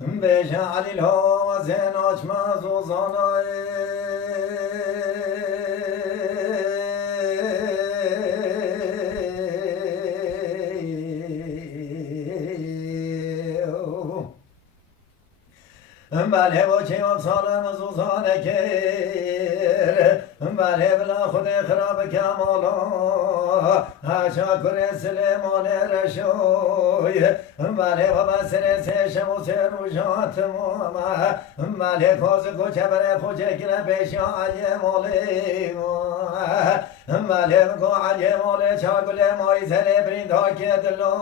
بجعل الهوازن açmaz uzanayı بله و چه افسانم زوزانه کر بله بلا خود خراب کمالا هشا کره سلیمان رشوی بله و بسر سشم و سروشات ماما بله کاز کوچه بره خوچه کنه پیشا علی مالی بله بگو علی مالی چاگل مایی سره برین تا که دلو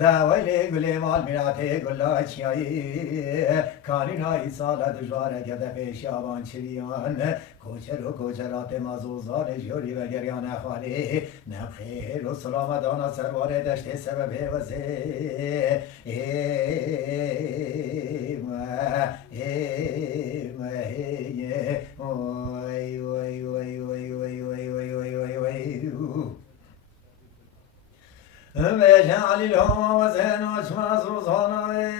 داویلی گلی مال میراتی گلاچیایی کارینای سالا دجواره گده پیش آبان چریان کوچر و کوچرات مازوزان جوری و گریان اخوانی نبخیر و سلامدان سروار دشت سبب وزه بجعل الهوازن açmaz uzanayı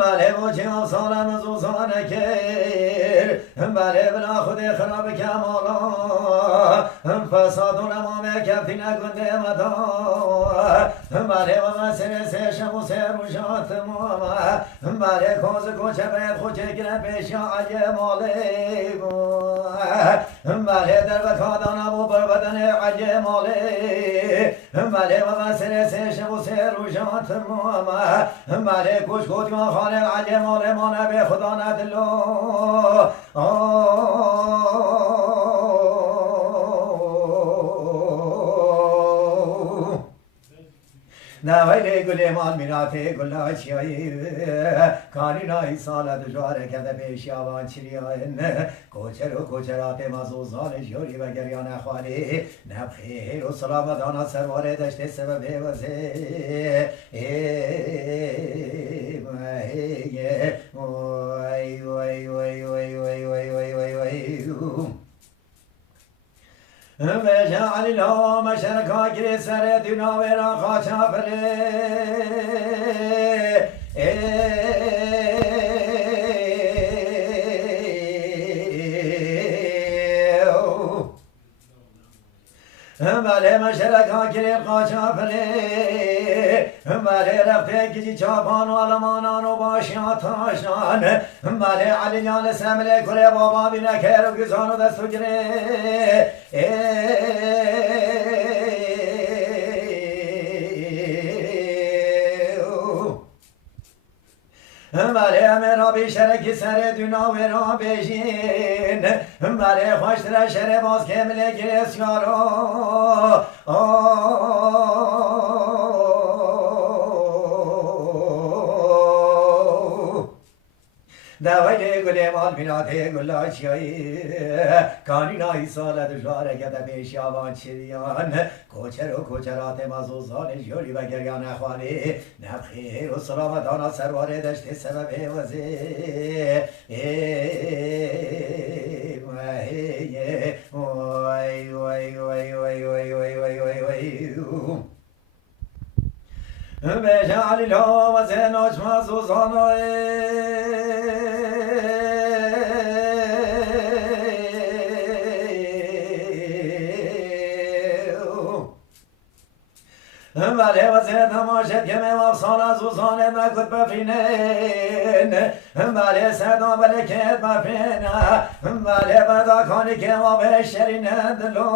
بله و چه افسانم زوزانه کر بله بلا خود خراب کمالا فساد و نمام کفتی نگنده مدا بله و مسیر سشم و سروشات ماما بله کوز کوچه باید خوچه گره پیش علی مالی بله در بکادانم و بر بدن علی مالی بله و مسیر سشم و سروشات ماما بله کش کودگان خانه علی مالی مانه به خدا ندلو نویلی گلی مال میراتی گلاچیایی کارینای سالا دجواره کده پیش آبان چریان کوچر و کوچرات مازوزان جوری و گریان اخوانی نبخیر و سلامدان سروار دشت سبب وزه بجعل الهوم شرکا گری سر دناوی را خاچا فلی بله مشرکا گری خاچا فلی بله رفته کجی چاپان و علمانان و باشیان تاشان بله علیان سمله کره بابا بینه کر و گزان و دستو گره بله مرا بیشرکی سر دناوی را بیشین بله خوشتر شر باز کمله گریس یارو دویلی گلی مال بیناتی گلاچیایی کارینای سالا دجواره گده پیش آبان چریان کوچر و کوچرات مازوزان جوری و گریان اخوانی نبخیر و سلامدان سروار دشت سبب وزه بجعل الهوازن açmaz uzanayı بله و زه تماشد که من افسان از اوزانه مکد بفرینن بله سردا بله کت بفرینه بله بداکانی که ما بشرینه دلو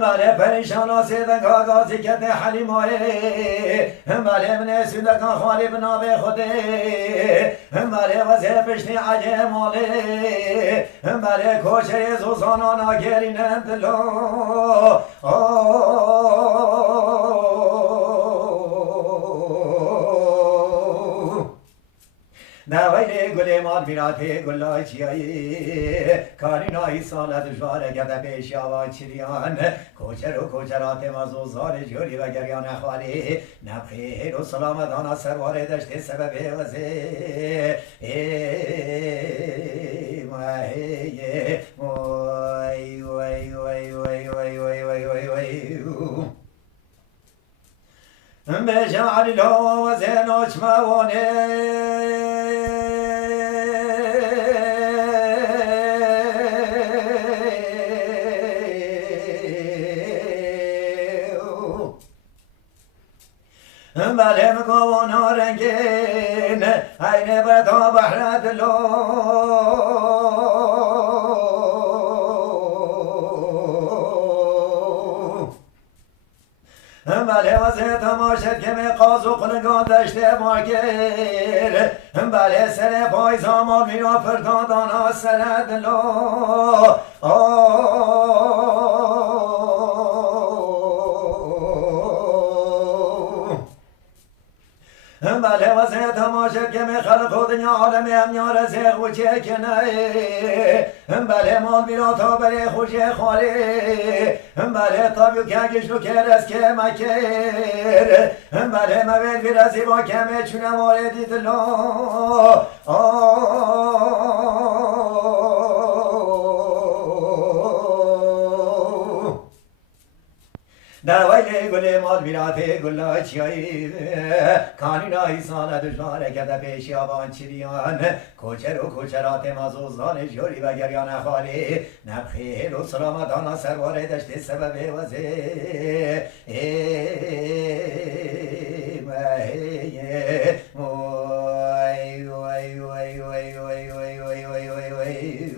بله پریشان آسیدن کاغازی کت حلیمای بله من سیدکان خالی بنا به خوده بله وزه پشتی عجه ماله بله کوچه زوزانان آگرین دلو نویل گل مال میرات گلای چیایی کارینای سال دشوار گده پیش آوان چریان کوچر و کوچرات مزوزار جوری و گریان خوالی نبخیر و سلامت آنا سروار دشت سبب وزه وای وای وای وای وای وای وای وای وای بجعل له وزن اجمعونه بله مگوانا رنگین عین بدا بحر دلو بله وزه تماشد که می قازو قلنگان دشته ماگیر بله سر پای زامان میرا پردادانا سر دلو بله وزه تماشد که می خلق و دنیا عالم امیار زیغ و چکنه بله مال میرا تا بره خوشه خالی بله طبیو که گشت و که رس که مکر بله مویل بیرزی با کمه چونه واردی دلو نویل گل مال میرات گلای چیایی کانینای سال دشوار گده پیش آوان چریان کوچر و کوچرات مازوزان جوری و گریان خالی نبخیر و سلامت آنا سروار دشت سبب وزه وای وای وای وای وای وای وای وای وای